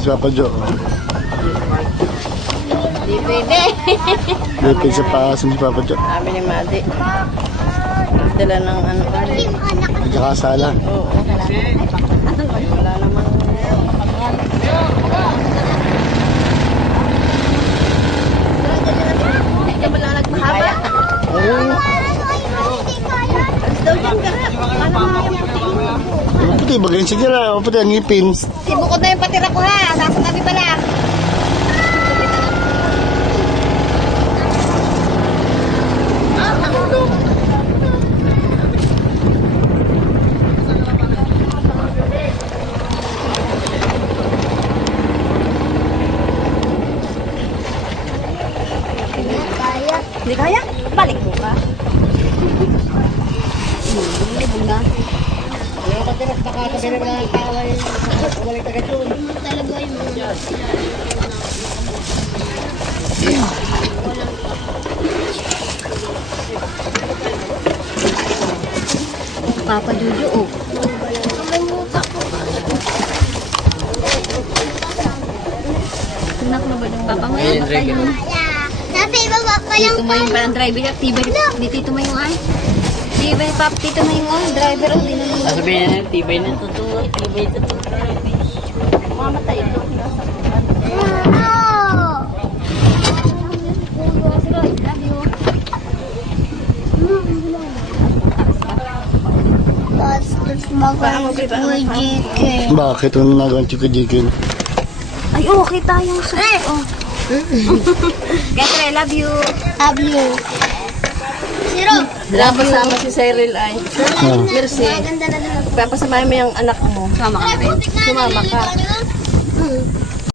Si Papa Jo. Di pwede. Lipid sa paasan si Papa Jo. Sabi ni Madi. Dala ng ano. At saka sala. Oo. Wala naman. Hindi ka ba lang nagpahaba? Oo. Daw dyan ka na. Ano nga yung puti? Puti, bagayin sige na. Puti ang ngipin. Ibukod na yung patira ko ha. Sasabi pala. Hindi kaya? Balik mo ka. Hindi na. Yung katiras nakakabili na ng tao ay umaling taga dyan. Talaga yung Papa Jojo, oh. Anak mo ba yung papa mo yan? Baka yung... Sabi, baba pa lang. Tito mo yung parang driver niya. Tibay di tito mo yung ay. Tibay pap, tito mo yung driver. Oh, di na yung... Sabihin na, tibay na totoo, tibay totoo. Mamatay ito. Tapos mag-chicken. Bakit? Anong nagawa ang chika-jikin? Ay, okay tayong sa... Oh. Getre, love you. Love you. Zero. Napasama si Cyril ay. Ah. Mercy. Ganda na lang. Papasamahin mo yung anak mo. Sumama ka rin. Sumama ka.